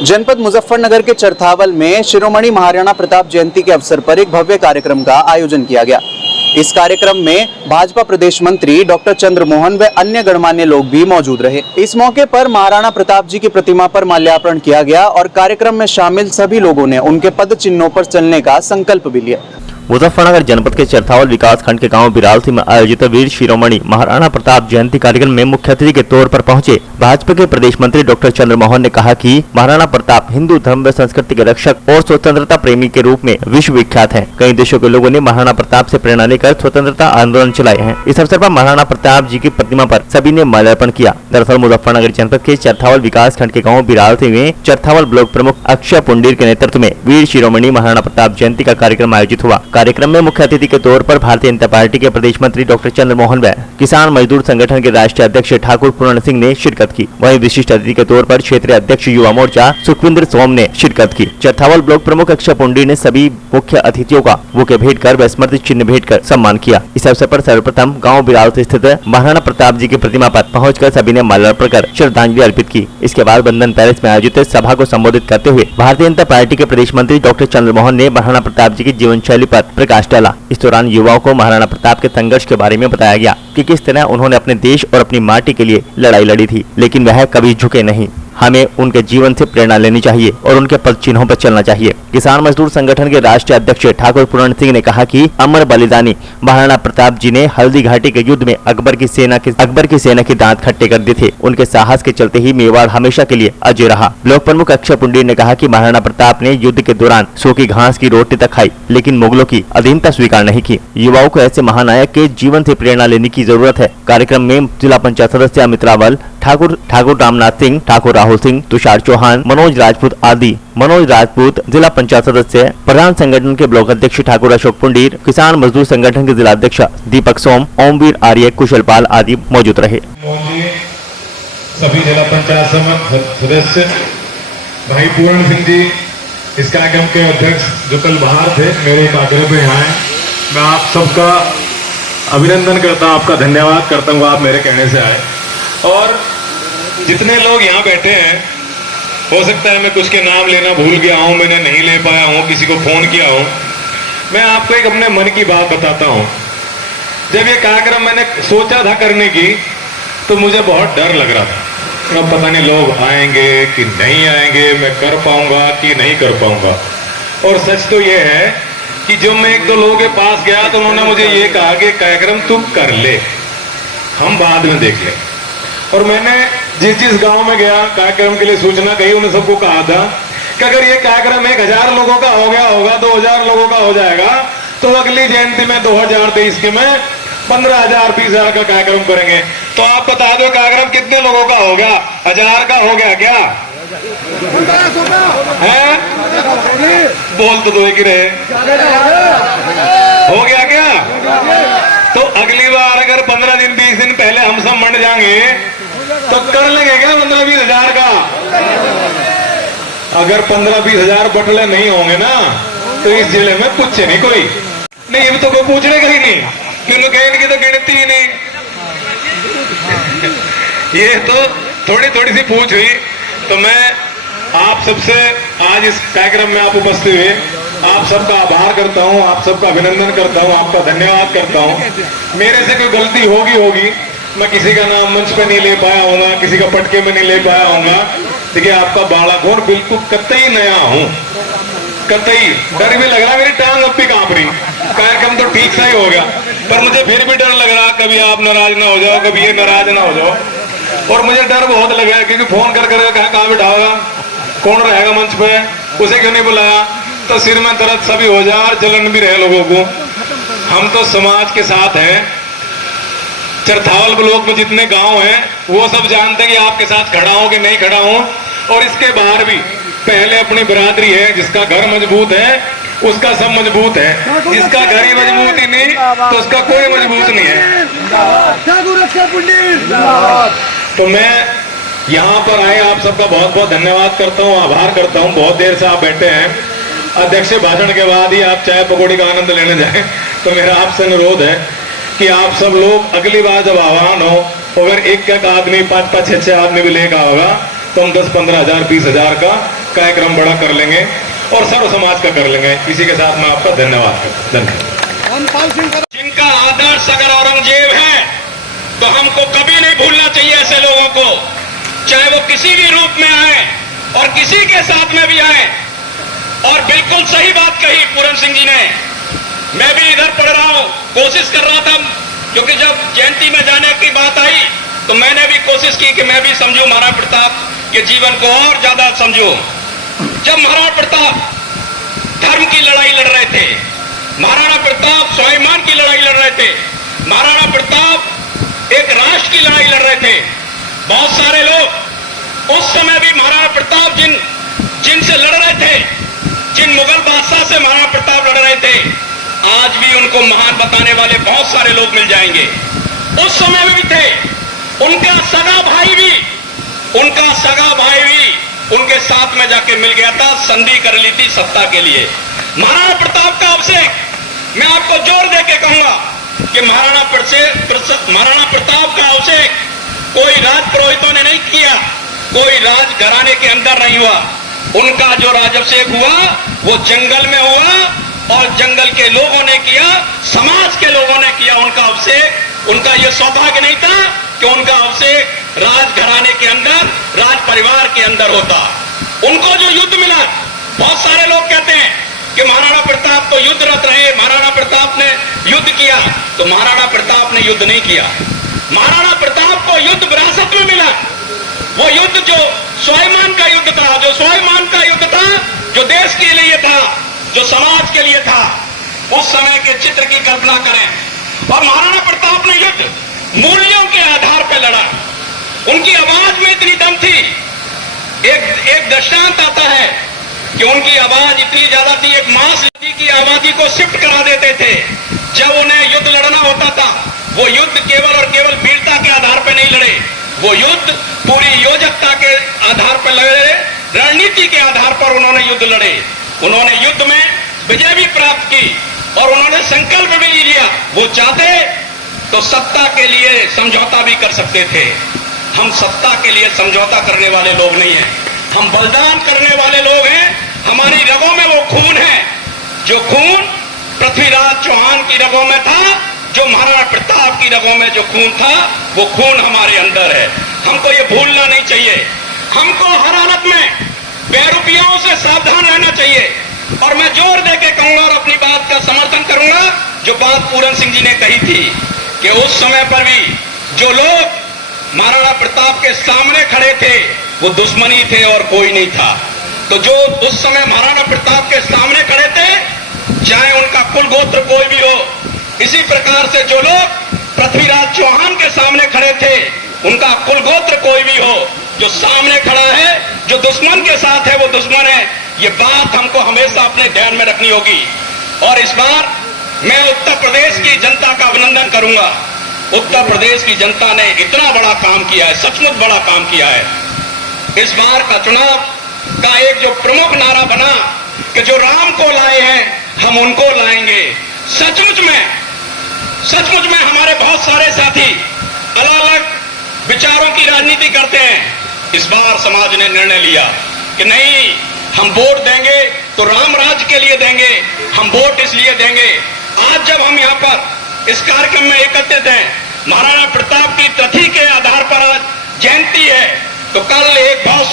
जनपद मुजफ्फरनगर के चरथावल में शिरोमणि महाराणा प्रताप जयंती के अवसर पर एक भव्य कार्यक्रम का आयोजन किया गया। इस कार्यक्रम में भाजपा प्रदेश मंत्री डॉक्टर चंद्रमोहन व अन्य गणमान्य लोग भी मौजूद रहे। इस मौके पर महाराणा प्रताप जी की प्रतिमा पर माल्यार्पण किया गया और कार्यक्रम में शामिल सभी लोगों ने उनके पद चिन्हों पर चलने का संकल्प भी लिया। मुजफ्फरनगर जनपद के चरथावल विकास खंड के गांव बिरालसी में आयोजित वीर शिरोमणि महाराणा प्रताप जयंती कार्यक्रम में मुख्य अतिथि के तौर पर पहुंचे भाजपा के प्रदेश मंत्री डॉक्टर चंद्रमोहन ने कहा कि महाराणा प्रताप हिंदू धर्म व संस्कृति के रक्षक और स्वतंत्रता प्रेमी के रूप में विश्व विख्यात हैं। कई देशों के लोगों ने महाराणा प्रताप से प्रेरणा लेकर स्वतंत्रता आंदोलन चलाए हैं। इस अवसर पर महाराणा प्रताप जी की प्रतिमा पर सभी ने माल्यार्पण किया। दरअसल मुजफ्फरनगर जनपद के चरथावल विकास खंड के गाँव बिरालसी में चरथावल ब्लॉक प्रमुख अक्षय पुंडीर के नेतृत्व में वीर शिरोमणि महाराणा प्रताप जयंती का कार्यक्रम आयोजित हुआ। कार्यक्रम में मुख्य अतिथि के तौर पर भारतीय जनता पार्टी के प्रदेश मंत्री डॉक्टर चंद्रमोहन व किसान मजदूर संगठन के राष्ट्रीय अध्यक्ष ठाकुर पूर्ण सिंह ने शिरकत की। वहीं विशिष्ट अतिथि के तौर पर क्षेत्रीय अध्यक्ष युवा मोर्चा सुखविंदर सोम ने शिरकत की। चरथावल ब्लॉक प्रमुख अक्षय पुंडी ने सभी मुख्य अतिथियों का बुके भेंट कर व स्मृति चिन्ह भेंट कर सम्मान किया। इस अवसर पर सर्वप्रथम गाँव बिरालसी स्थित महाराणा प्रताप जी की प्रतिमा पर पहुंचकर सभी ने माल्यार्पण कर श्रद्धांजलि अर्पित की। इसके बाद बंधन पैलेस में आयोजित सभा को संबोधित करते हुए भारतीय जनता पार्टी के प्रदेश मंत्री डॉक्टर चंद्रमोहन ने महाराणा प्रताप जी की जीवन शैली पर प्रकाश डाला। इस दौरान युवाओं को महाराणा प्रताप के संघर्ष के बारे में बताया गया कि किस तरह उन्होंने अपने देश और अपनी माटी के लिए लड़ाई लड़ी थी, लेकिन वह कभी झुके नहीं। हमें उनके जीवन से प्रेरणा लेनी चाहिए और उनके पद चिन्हों पर चलना चाहिए। किसान मजदूर संगठन के राष्ट्रीय अध्यक्ष ठाकुर पूर्ण सिंह ने कहा कि अमर बलिदानी महाराणा प्रताप जी ने हल्दी घाटी के युद्ध में अकबर की सेना के दांत खट्टे कर दिए थे। उनके साहस के चलते ही मेवाड़ हमेशा के लिए अजय रहा। ब्लॉक प्रमुख अक्षय पुंडी ने कहा कि महाराणा प्रताप ने युद्ध के दौरान सूखी घास की रोटी तक खाई, लेकिन मुगलों की अधीनता स्वीकार नहीं की। युवाओं को ऐसे महानायक के जीवन से प्रेरणा लेने की जरूरत है। कार्यक्रम में जिला पंचायत सदस्य अमित रावल, ठाकुर रामनाथ सिंह, ठाकुर राहुल सिंह, तुषार चौहान, मनोज राजपूत, जिला पंचायत सदस्य, प्रधान संगठन के ब्लॉक अध्यक्ष ठाकुर अशोक पुंडीर, किसान मजदूर संगठन के जिला अध्यक्ष दीपक सोम, ओमवीर आर्य, कुशलपाल आदि मौजूद रहे। सभी जिला पंचायत सदस्य भाई पूर्ण सिंह जी, इस कार्यक्रम के अध्यक्ष जो कल बाहर थे, मेरे एक आग्रह पे यहाँ आए। मैं आप सबका अभिनंदन करता हूँ, आपका धन्यवाद करता हूँ, आप मेरे कहने से आए। और जितने लोग यहाँ बैठे हैं, हो सकता है मैं कुछ के नाम लेना भूल गया हूँ, मैंने नहीं ले पाया हूँ, किसी को फोन किया हूँ। मैं आपको एक अपने मन की बात बताता हूँ। जब ये कार्यक्रम मैंने सोचा था करने की, तो मुझे बहुत डर लग रहा था। अब पता नहीं लोग आएंगे कि नहीं आएंगे, मैं कर पाऊंगा कि नहीं कर पाऊंगा। और सच तो ये है कि जब मैं एक दो लोगों के पास गया तो उन्होंने मुझे ये कहा कि कार्यक्रम तू कर ले, हम बाद में देख ले। और मैंने जिस गांव में गया कार्यक्रम के लिए सूचना कही, उन्हें सबको कहा था कि अगर ये कार्यक्रम 1000 लोगों का हो गया होगा, 2000 लोगों का हो जाएगा, तो अगली जयंती में 2023 के में 15,000 20,000 का कार्यक्रम करेंगे। तो आप बता दो कार्यक्रम कितने लोगों का हो गया? 1000 का हो गया क्या है? बोल तो दो एक ही रहे, हो गया क्या? तो अगली बार अगर 15 दिन 20 दिन पहले हम सब मंड जाएंगे तो कर लेंगे क्या 15-20 हजार का? अगर 15-20 हजार बटले नहीं होंगे ना, तो इस जिले में पूछे नहीं कोई नहीं, ये तो कोई पूछने का ही नहीं, क्योंकि इनकी तो गिनती ही नहीं। ये तो थोड़ी सी पूछ हुई। तो मैं आप सबसे आज इस कार्यक्रम में आप उपस्थित हुए, आप सबका आभार करता हूं, आप सबका अभिनंदन करता हूं, आपका धन्यवाद करता हूं। मेरे से कोई गलती होगी, मैं किसी का नाम मंच पे नहीं ले पाया होगा, किसी का पटके में नहीं ले पाया होगा। देखिए आपका बालाघोर बिल्कुल कतई नया हूं, कतई डर भी लग रहा, मेरी टांग अब भी कांप रही। कार्यक्रम तो ठीक सा ही हो गया, पर मुझे फिर भी डर लग रहा कभी आप नाराज ना हो जाओ, कभी ये नाराज ना हो जाओ। और मुझे डर बहुत लगा क्योंकि फोन कर कहाँ बिठाओगा, कौन रहेगा मंच पे, उसे क्यों नहीं बुलाया, तो सिर में दर्द सभी हो जाए और जलन भी रहे लोगों को। हम तो समाज के साथ हैं। चरथावल ब्लॉक में जितने गांव हैं वो सब जानते हैं कि आपके साथ खड़ा हूं कि नहीं खड़ा हूं। और इसके बाहर भी पहले अपनी बिरादरी है, जिसका घर मजबूत है उसका सब मजबूत है, जिसका घर ही मजबूत ही नहीं तो उसका कोई मजबूत नहीं है। तो मैं यहाँ पर आए आप सबका बहुत बहुत धन्यवाद करता हूँ, आभार करता हूँ। बहुत देर से आप बैठे हैं, अध्यक्ष भाषण के बाद ही आप चाय पकौड़ी का आनंद लेने जाएं। तो मेरा आपसे अनुरोध है कि आप सब लोग अगली बार जब आह्वान हो, अगर एक आदमी 5-5, 6-6 आदमी भी लेकर होगा तो हम 10-15 हजार 20 हजार का कार्यक्रम बड़ा कर लेंगे और सर्व समाज का कर लेंगे। इसी के साथ मैं आपका धन्यवाद करता हूं। धन्यवाद। जिनका आदर्श अगर औरंगजेब है तो हमको कभी नहीं भूलना चाहिए ऐसे लोगों को, चाहे वो किसी भी रूप में आए और किसी के साथ में भी आए। और बिल्कुल सही बात कही पूरन सिंह जी ने। मैं भी इधर पढ़ रहा हूं, कोशिश कर रहा था, क्योंकि जब जयंती में जाने की बात आई तो मैंने भी कोशिश की कि मैं भी समझूं महाराणा प्रताप के जीवन को और ज्यादा समझूं। जब महाराणा प्रताप धर्म की लड़ाई लड़ रहे थे, महाराणा प्रताप स्वाभिमान की लड़ाई लड़ रहे थे, महाराणा प्रताप एक राष्ट्र की लड़ाई लड़ रहे थे, बहुत सारे लोग उस समय भी महाराणा प्रताप जिनसे लड़ रहे थे, जिन मुगल बादशाह से महाराणा प्रताप लड़ रहे थे, आज भी उनको महान बताने वाले बहुत सारे लोग मिल जाएंगे। उस समय में भी थे, उनका सगा भाई भी उनके साथ में जाके मिल गया था, संधि कर ली थी सत्ता के लिए। महाराणा प्रताप का अभिषेक मैं आपको जोर देके कहूंगा कि महाराणा प्रताप का अभिषेक कोई राज पुरोहितों ने नहीं किया, कोई राज घराने के अंदर नहीं हुआ। उनका जो राजाभिषेक हुआ वो जंगल में हुआ और जंगल के लोगों ने किया, समाज के लोगों ने किया उनका अभिषेक। उनका यह सौभाग्य नहीं था कि उनका अभिषेक राजघराने के अंदर, राज परिवार के अंदर होता। उनको जो युद्ध मिला, बहुत सारे लोग कहते हैं कि महाराणा प्रताप तो युद्धरत रहे, महाराणा प्रताप ने युद्ध किया, तो महाराणा प्रताप ने युद्ध नहीं किया। महाराणा प्रताप को युद्ध विरासत में मिला। वो युद्ध जो स्वाभिमान का युद्ध था, जो स्वाभिमान का युद्ध था, जो देश के लिए था, जो समाज के लिए था, उस समय के चित्र की कल्पना करें। और महाराणा प्रताप ने युद्ध मूल्यों के आधार पर लड़ा। उनकी आवाज में इतनी दम थी। एक दृष्टांत आता है कि उनकी आवाज इतनी ज्यादा थी, एक मास की आबादी को शिफ्ट करा देते थे। जब उन्हें युद्ध लड़ना होता था, वो युद्ध केवल और केवल वीरता के आधार पर नहीं लड़े, वो युद्ध पूरी योजकता के आधार पर लड़े, रणनीति के आधार पर उन्होंने युद्ध लड़े। उन्होंने युद्ध में विजय भी प्राप्त की और उन्होंने संकल्प भी लिया। वो चाहते तो सत्ता के लिए समझौता भी कर सकते थे। हम सत्ता के लिए समझौता करने वाले लोग नहीं हैं, हम बलिदान करने वाले लोग हैं। हमारी रगों में वो खून है, जो खून पृथ्वीराज चौहान की रगों में था, जो महाराणा प्रताप की रगों में जो खून था, वो खून हमारे अंदर है। हमको ये भूलना नहीं चाहिए। हमको हर हालत में बेरुपयों से सावधान रहना चाहिए। और मैं जोर देके कहूंगा और अपनी बात का समर्थन करूंगा, जो बात पूरन सिंह जी ने कही थी कि उस समय पर भी जो लोग महाराणा प्रताप के सामने खड़े थे वो दुश्मनी थे और कोई नहीं था। तो जो उस समय महाराणा प्रताप के सामने खड़े थे, चाहे उनका कुल गोत्र कोई भी हो, इसी प्रकार से जो लोग पृथ्वीराज चौहान के सामने खड़े थे, उनका कुल गोत्र कोई भी हो, जो सामने खड़ा है, जो दुश्मन के साथ है वो दुश्मन है। ये बात हमको हमेशा अपने ध्यान में रखनी होगी। और इस बार मैं उत्तर प्रदेश की जनता का अभिनंदन करूंगा। उत्तर प्रदेश की जनता ने इतना बड़ा काम किया है, सचमुच बड़ा काम किया है। इस बार का चुनाव का एक जो प्रमुख नारा बना कि जो राम को लाए हैं हम उनको लाएंगे। सचमुच में हमारे बहुत सारे साथी अलग अलग विचारों की राजनीति करते हैं। इस बार समाज ने निर्णय लिया कि नहीं, हम वोट देंगे तो राम राज्य के लिए देंगे, हम वोट इसलिए देंगे। आज जब हम यहाँ पर इस कार्यक्रम में एकत्रित हैं, महाराणा प्रताप की तिथि के आधार पर आज जयंती है, तो कल एक बहुत